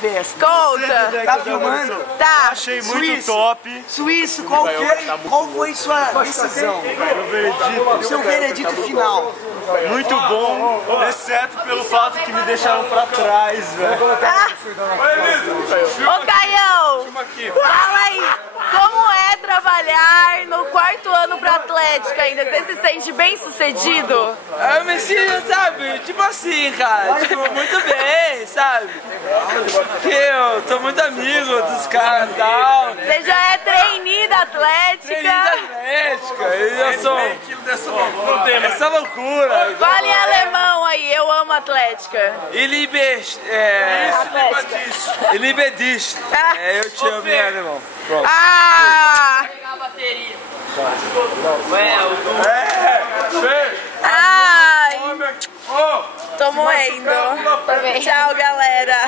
Festa. Conta. Tá filmando? Tá. Achei muito top. Suíço, qual foi sua decisão? Seu veredito final. Muito bom, exceto pelo fato que me deixaram pra trás, velho. Ô, Caião, fala aí, como é trabalhar no 4º ano pra Atlética ainda? Você se sente bem sucedido? Eu me sinto, sabe, tipo assim, cara, tipo, muito bem, sabe? Porque eu tô muito amigo dos caras e tal. Você já é trainee da Atlética? Trainee da Atlética, e eu sou... Essa loucura. Fala em alemão aí, eu amo Atlética. E liberdist. Eu te amo em alemão. Pronto. Ah! Ai! Tô morrendo. Tchau, galera.